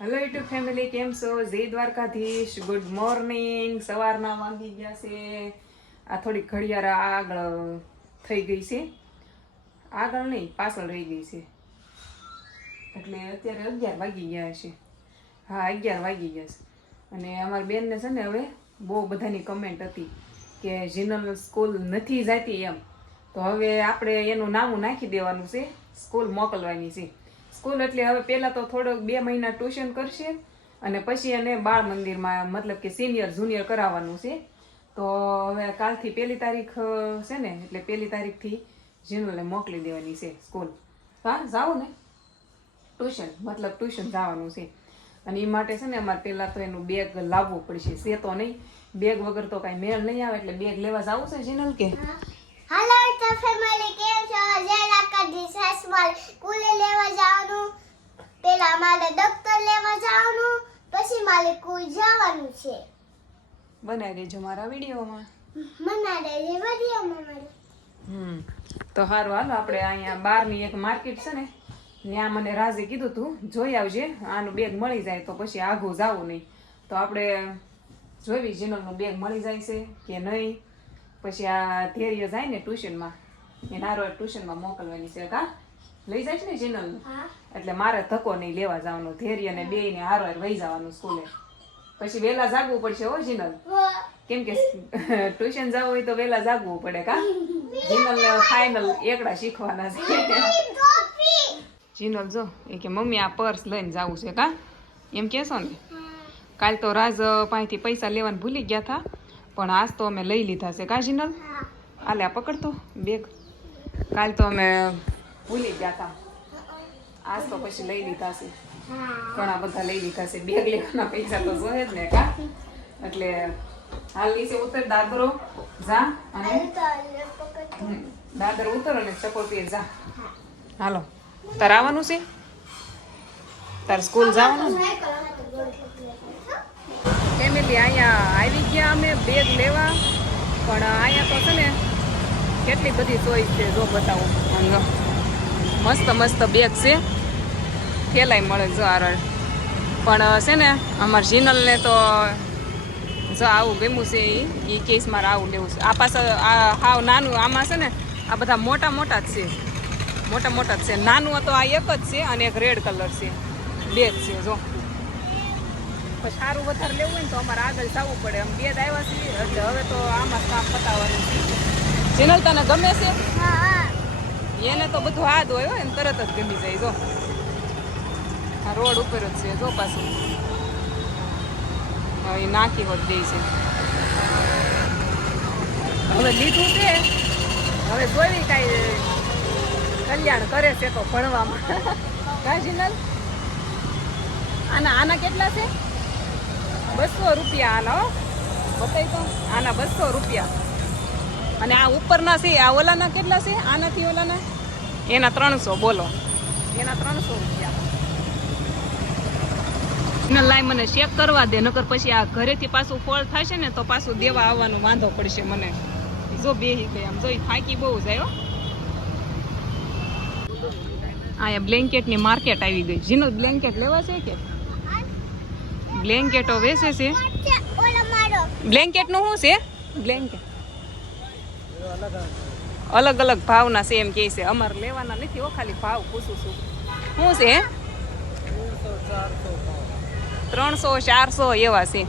Hello YouTube family, કેમ છો? જય દ્વારકાધીશ. Good morning. સવારના વાગી ગયા છે. આ થોડીક ઘડિયાળ આગળ થઈ ગઈ છે. આગળ નહીં, પાછળ રહી ગઈ છે. એટલે અત્યારે 11 વાગી ગયા છે. હા, 11 વાગી ગયા છે. અને અમારી બેનને છે ને હવે બહુ બધાની કમેન્ટ હતી કે જીનલ સ્કૂલ નથી જતી એમ. તો હવે આપણે એનું નામું નાખી દેવાનું છે, સ્કૂલ મોકલવાની છે. સ્કૂલ એટલે હવે પહેલાં તો થોડોક 2 મહિના ટ્યુશન કરશે અને પછી એને બાળ મંદિરમાં મતલબ કે સિનિયર જુનિયર કરાવવાનું છે. તો હવે કાલથી 1 તારીખ છે ને, એટલે 1 તારીખથી જીનલને મોકલી દેવાની છે સ્કૂલ. હા, જાઓ ને ટ્યુશન, મતલબ ટ્યુશન જવાનું છે. અને એ માટે છે ને અમારે પહેલાં તો એનું બેગ લાવવું પડશે. છે તો નહીં, બેગ વગર તો કાંઈ મેળ નહીં આવે. એટલે બેગ લેવા જવું છે જીનલ કે? હેલો તો ફેમિલી, કેમ છો? જય દ્વારકાધીશ. સ્કૂલ સ્કૂલે લેવા જવાનું, પેલા મારે દફતર લેવા જવાનું, પછી મારે સ્કૂલ જવાનું છે. બનાવી દેજો મારા વિડીયોમાં. મનાડે વિડીયોમાં મારે. તો સારું, હાલો આપણે અહીંયા બહારની એક માર્કેટ છે ને, ત્યાં મને રાજે કીધું તું જોઈ આવજે, આનું બેગ મળી જાય તો પછી આઘું જવું નહીં. તો આપણે જોઈ જીનલનું બેગ મળી જાય છે કે નહીં. પછી આ ધૈર્ય જાય ને ટ્યુશનમાં, એને હારો ટ્યુશનમાં મોકલવાની છે. કા લઈ જાય છે ને જીનલ? એટલે મારે ધક્કો નહીં લેવા જવાનો, ધૈર્યને બેયને હારો વહી જવાનું સ્કૂલે. પછી વહેલા જાગવું પડશે હો જીનલ, કેમ કે ટ્યુશન જવું હોય તો વહેલા જાગવું પડે. કા જીનલને ફાઇનલ એકડા શીખવાના છે. જીનલ જો એ કે મમ્મી આ પર્સ લઈને જવું છે. કા એમ કહેશો ને? કાલ તો રાજ પાસેથી પૈસા લેવાનું ભૂલી ગયા હતા, પણ આજ તો અમે લઈ લીધા છે. કા જીનલ? આલે આ પકડતો બેગ. કાલ તો અમે ભૂલી ગયા હતા, આજ તો પછી લઈ લીધા છે. ઘણા બધા લઈ લીધા છે. બેગ લેવાના પૈસા તો જોઈએ જ ને. કા એટલે હાલ નીચે ઉતર, દાદરો જા અને દાદર ઉતર અને ચપ્પલ પહેર જા. હાલો, તાર આવવાનું છે? તાર સ્કૂલ જવાનું? ફેમિલી અહીંયા આવી ગયા અમે બેગ લેવા, પણ અહીંયા તો છે ને કેટલી બધી ચોઈસ છે. જો બતાવું, મસ્ત મસ્ત બેગ છે, થેલાય મળે જો આરળ. પણ છે ને અમારા જીનલને તો જો આવું ગમ્યું છે. એ કેસ મારે આવું લેવું છે. આ પાસે આ હાવ નાનું, આમાં છે ને આ બધા મોટા મોટા જ છે, મોટા મોટા જ છે. નાનું તો આ એક જ છે અને એક રેડ કલર છે, બે જ છે. જો પછી સારું વધારે લેવું હોય ને તો અમારે આગળ જવું પડે. આમ બે જ આવ્યા છીએ એટલે હવે તો આમાં કામ પતાવવાનું છે. જીનલ તને ગમે છે? એને તો બધું હાથ હોય એને તરત જ ગમી જાય. જો આ રોડ ઉપર જ છે, જો પાછું હવે નાખી હોત દે છે. હવે લીધું છે, હવે જોઈ કાંઈ કલ્યાણ કરે છે તો ભણવામાં. કા જીનલ? આના કેટલા છે? 200 રૂપિયા. હાલો બતાવી તો, આના 200 રૂપિયા. અને આ ઉપરના છે, આ ઓલાના કેટલા છે? આનાથી ઓલાના એના 300. બોલો, એના 300 રૂપિયા. લાઈ મને ચેક કરવા દે, નકર પછી આ ઘરેથી પાછું ફોલ થશે ને તો પાછું દેવા આવવાનું વાંધો પડશે મને. જો બેહી ગઈ આમ, જોઈ થાકી બહુ જાય હો. અહીંયા બ્લેન્કેટની માર્કેટ આવી ગઈ. જીનો બ્લેન્કેટ લેવા છે કે? બ્લેન્કેટો વેચે છે. બ્લેન્કેટ નું શું છે? બ્લેન્કેટ અલગ અલગ ભાવના છે એમ કે છે. અમારે લેવાના નથી હો, ખાલી ભાવ પૂછું છું. શું છે? 300 400 એવા છે.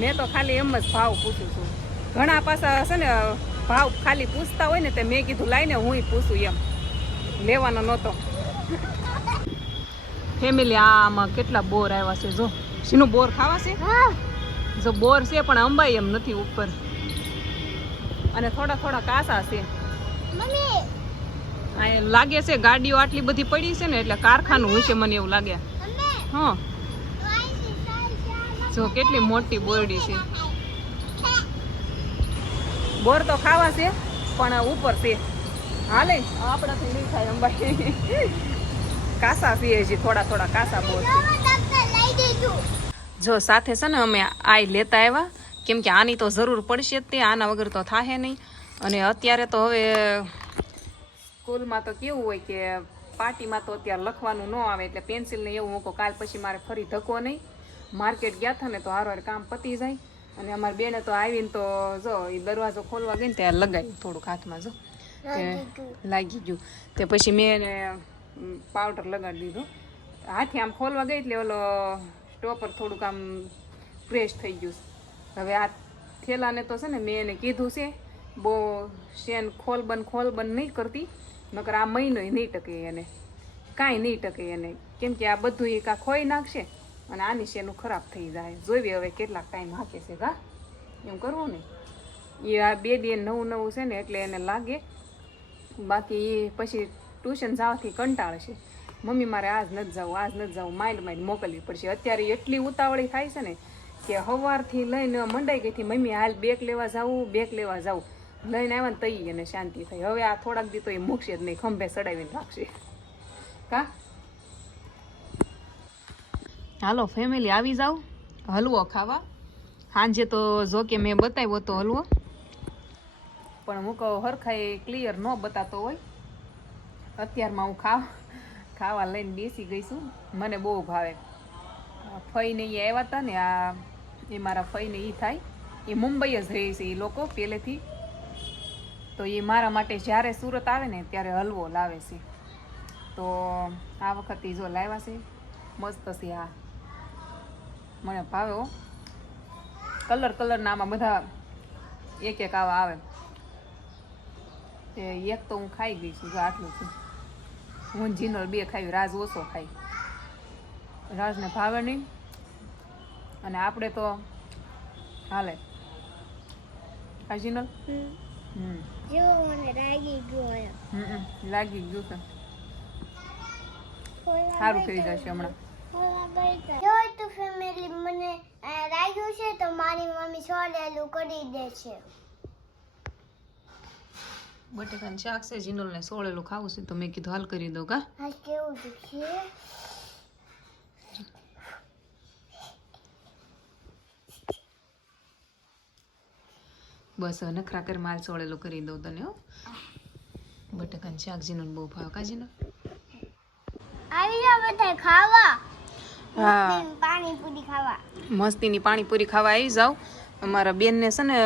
મેં તો ખાલી એમ જ ભાવ પૂછું છું. ઘણા પાછા છે ને ભાવ ખાલી પૂછતા હોય ને, તે મેં કીધું લાઈને હું પૂછું એમ, લેવાનો નહોતો. ફેમિલી આમાં કેટલા બોર આવ્યા છે. જો શીનું બોર ખાવા છે? જો બોર છે પણ અંબાઈ એમ નથી ઉપર, અને થોડા થોડા કાસા છે. આ લાગે છે ગાડીઓ આટલી બધી પડી છે ને એટલે કારખાનું હોય છે મને એવું લાગે. હા, જો કેટલી મોટી બોરડી છે. બોર તો ખાવા છે પણ ઉપર છે. હાલે આપણાથી નહીં થાય અંબાઈ. કાસા છે હજી, થોડા થોડા કાસા બોર છે. જો સાથે છે ને અમે આ લેતા આવ્યા, કેમ કે આની તો જરૂર પડશે જ તે, આના વગર તો થાય નહીં. અને અત્યારે તો હવે સ્કૂલમાં તો કેવું હોય કે પાટીમાં તો અત્યારે લખવાનું ન આવે એટલે પેન્સિલને એવું મૂકો. કાલ પછી મારે ફરી ધક્કો નહીં. માર્કેટ ગયા હતા ને તો હારો કામ પતી જાય. અને અમારી બેને તો આવીને તો જો એ દરવાજો ખોલવા ગઈ ને ત્યારે લગાવ્યું થોડુંક હાથમાં, જો લાગી ગયું. તે પછી મેં એને પાવડર લગાડી દીધો. હાથે આમ ખોલવા ગઈ એટલે ઓલો સ્ટોપર થોડુંક આમ પ્રેસ થઈ ગયું. હવે આ થેલાને તો છે ને મેં એને કીધું છે બહુ શેન ખોલ બંધ નહીં કરતી, નકર આ મહિનો નહીં ટકે એને, કાંઈ નહીં ટકે એને, કેમ કે આ બધું એ કાં ખોઈ નાખશે અને આની શેનું ખરાબ થઈ જાય. જોઈવી હવે કેટલાક ટાઈમ હાકે છે કા એમ કરવું ને. એ આ 2 દી નવું છે ને એટલે એને લાગે. બાકી એ પછી ટ્યુશન જવાથી કંટાળશે. મમ્મી મારે આજ નથી જવું, માઇન્ડ મોકલવી પડશે. અત્યારે એટલી ઉતાવળી થાય છે ને કે સવારથી લઈને મંડાઈ ગઈ હતી, મમ્મી હાલ બેગ લેવા જાવું, લઈને આવ્યા ને તઈ એને શાંતિ થઈ. હવે આ થોડાક દી તો એ મૂકશે જ નહીં, ખંભે ચડાવીને રાખશે કા. હાલો ફેમિલી આવી જાવ હલવો ખાવા. સાંજે તો જો કે મેં બતાવ્યો તો હલવો, પણ હું કહું હરખાઈ ક્લિયર ન બતાતો હોય. અત્યારમાં હું ખાવા લઈને બેસી ગઈ છું. મને બહુ ભાવે. ફઈને એ આવ્યા હતા ને, આ એ મારા ફઈને એ થાય, એ મુંબઈ જ રહે છે એ લોકો પહેલેથી. તો એ મારા માટે જ્યારે સુરત આવે ને ત્યારે હલવો લાવે છે. તો આ વખતે જો લાવ્યા છે, મસ્ત છે. આ મને ભાવે હો. કલરના આમાં બધા એક આવા આવે. એક તો હું ખાઈ ગઈ છું, જો આટલું છે. હું જીનલ 2 ખાવી, રાજ ઓછો ખાઈ. રાજને ભાવે નહીં અને આપણે તો હાલે. હા જીનલ, લાગી ગયું છે. સારું થઈ જશે હમણાં. જો તો ફેમિલી મને લાગ્યું છે તો મારી મમ્મી સોલેલું કરી દે છે. બટેકાનું શાક છે, જીનલને સોળેલું ખાવું છે તો મેં કીધું હાલ કરી દો કા. હા કેવું છે. બસ હવે નખરા કરી માલ સોળેલું કરી દઉં તને હો. બટેકાનું શાક જીનલ બહુ ભાવ કા જીનલ. આવી જાવ બધા ખાવા. હા પાણીપુરી ખાવા. મસ્તીની પાણીપુરી ખાવા આવી જાવ. અમારા બેનને છે ને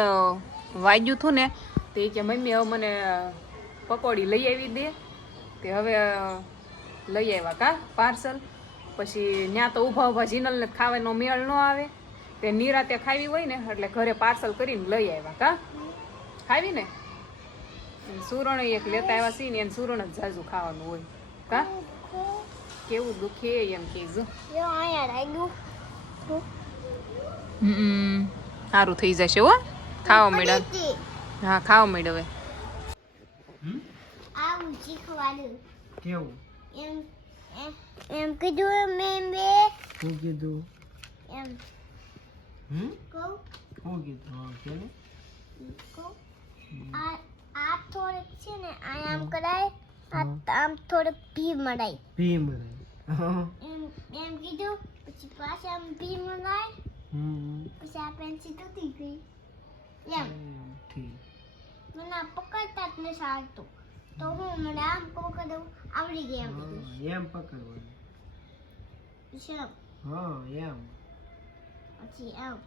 વાગ્યું હતું ને તો એ કે મમ્મી હવે મને પકોડી લઈ આવી દે. તે હવે લઈ આવ્યા કા પાર્સલ. પછી ત્યાં તો ઊભા જીનલને ખાવાનો મેળ ન આવે. તે નિરાતે ખાવી હોય ને એટલે ઘરે પાર્સલ કરીને લઈ આવ્યા કા. ખાવી ને સુરણ એક લેતા આવ્યા છીએ ને એને સુરણ જ જાજુ ખાવાનું હોય કા. કેવું દુખે એમ કહેજો. સારું થઈ જશે હો. ખાવા મેળા. હા ખાવા મેળ. હવે આવું શીખવાડું. કેવું એમ કીધું મેં હું કીધું એમ કહું હું કીધું હા કે ને આ થોડુંક છે ને આમ કરાય, આમ થોડુંક ભી મરાય. ભીમ રે એમ કીધું. પછી પાછા આમ ભી મરાય. પછી આ પેન્સિલ તૂટી ગઈ એમ. ઠીક. મને આ પકડતા જ નથી આવડતું તો હું મને આમ પકડું આવડી ગઈ. એમ પકડવાનું. પછી આમ. હા એમ. પછી આમ.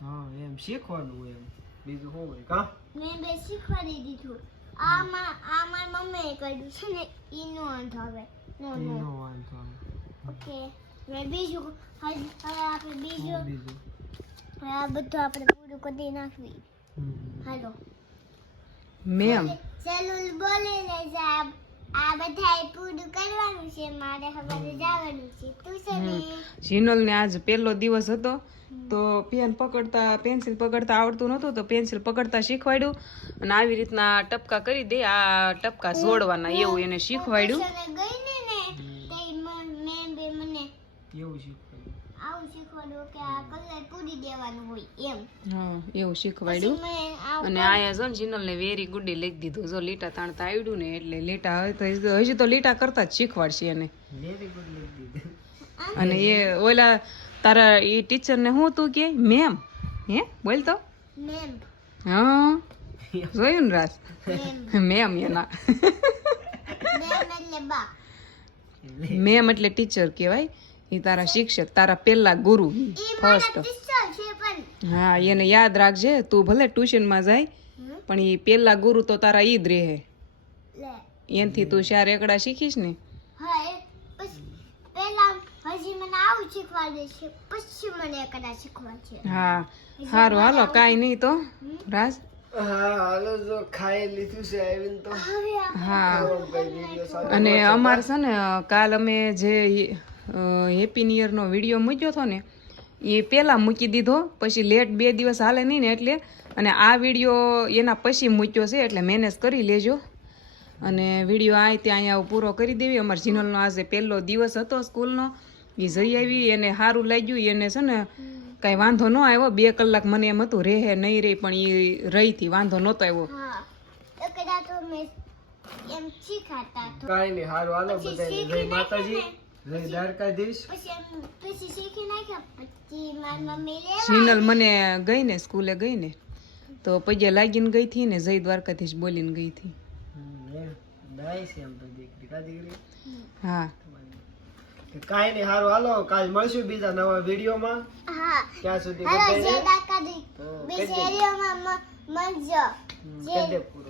હા એમ શીખવાનું હોય. એમ બીજું શું હોય કા. મેં બે શીખવાડી દીધું. આમાં મમ્મીએ કર્યું છે ને ઈનો વાંધો આવે. નો વાંધો ઓકે. મેં બીજું હવે આપણે બીજું બીજું આ બધું આપણે પૂરું કરી નાખવી. હાલો મેમ ચલુલ બોલે ને સાહેબ આ બધાય પૂરું કરવાનું છે. મારે હવે જવાનું છે. તું છે ને જીનલને આજ પહેલો દિવસ હતો તો પેન્સિલ પકડતા આવડતું નહોતું તો પેન્સિલ પકડતા શીખવાડ્યું અને આવી રીતના ટપકા કરી દે. આ ટપકા જોડવાના એવું એને શીખવાડ્યું. ગઈ ને તે મેં બે મને એવું શીખવાડ્યું. આવું શીખવાડ્યું કે આ કલર પૂરી દેવાનું હોય એમ. હા એવું શીખવાડ્યું. અને આયા જો જીનલને વેરી ગુડ લખી દીધું. જો લીટા તાણતા આવડ્યું ને એટલે લીટા હજી તો લીટા કરતા જ શીખવાડશે એને. વેરી ગુડ લખી દીધું. અને એ ઓલા તારા એ ટીચરને હું તું કે મેમ હે બોલ તો મેમ. હા જોયું ને રાસ મેમ મેમ એના. મેમ એટલે બા. મેમ એટલે ટીચર કહેવાય. એ તારા શિક્ષક, તારા પહેલા ગુરુ ઈ મારા ફર્સ્ટ. ટીચર છે પણ હા, એને યાદ રાખજે. તું ભલે ટ્યુશનમાં જાય પણ એ પહેલા ગુરુ તો તારા ઈ જ રહે. લે એનથી તું 4 એકડા શીખીશ ને. હા એ પછી પહેલા હજી મને આવું શીખવાડે છે, પછી મને એકડા શીખવાડે છે. હા સારું, હાલો કાંઈ નહીં તો રાજ. હા હાલો, જો ખાઈ લીધું છે આવીને તો હવે હા, ખાવાનું કઈ વિડીયો સાથે અને અમારે છે ને કાલ અમે જે હેપી ન્યુ યરનો વિડીયો મૂક્યો હતો ને એ પહેલાં મૂકી દીધો, પછી લેટ 2 દિવસ હાલે નહીં ને એટલે. અને આ વિડીયો એના પછી મૂક્યો છે એટલે મેનેજ કરી લેજો. અને વિડીયો આ ત્યાં અહીંયા પૂરો કરી દેવી. અમારા જીનલનો આજે પહેલો દિવસ હતો સ્કૂલનો. એ જઈ આવી, એને સારું લાગ્યું. એને છે ને કાંઈ વાંધો ન આવ્યો. 2 કલાક મને એમ હતું રહે નહીં રહે, પણ એ રહીથી વાંધો નહોતો આવ્યો. હા એકડા તો મેં એમ શીખાતા તો કાંઈ નહીં. હારું હાલો પછી બધાને જય શીખી માતાજી, નાખ્યા જય દ્વારકાધીશ. પછી શીખી નાખ્યા. પછી મારી મમ્મી લેવા જીનલ મને ગઈ ને સ્કૂલે ગઈ ને તો પગે લાગીને ગઈ હતી ને જય દ્વારકાધીશ બોલીને ગઈ હતી. દાય છે એમ તો દીકરી કા દીકરી. હા કાંઈ નહીં. હારું હાલો, કાલ મળશું બીજા નવા વિડીયોમાં. હા ત્યાં સુધી હાલો બધાને જય દ્વારકાધીશ. તો બીજી એરિયામાં મળજો. કરી દે પૂરું.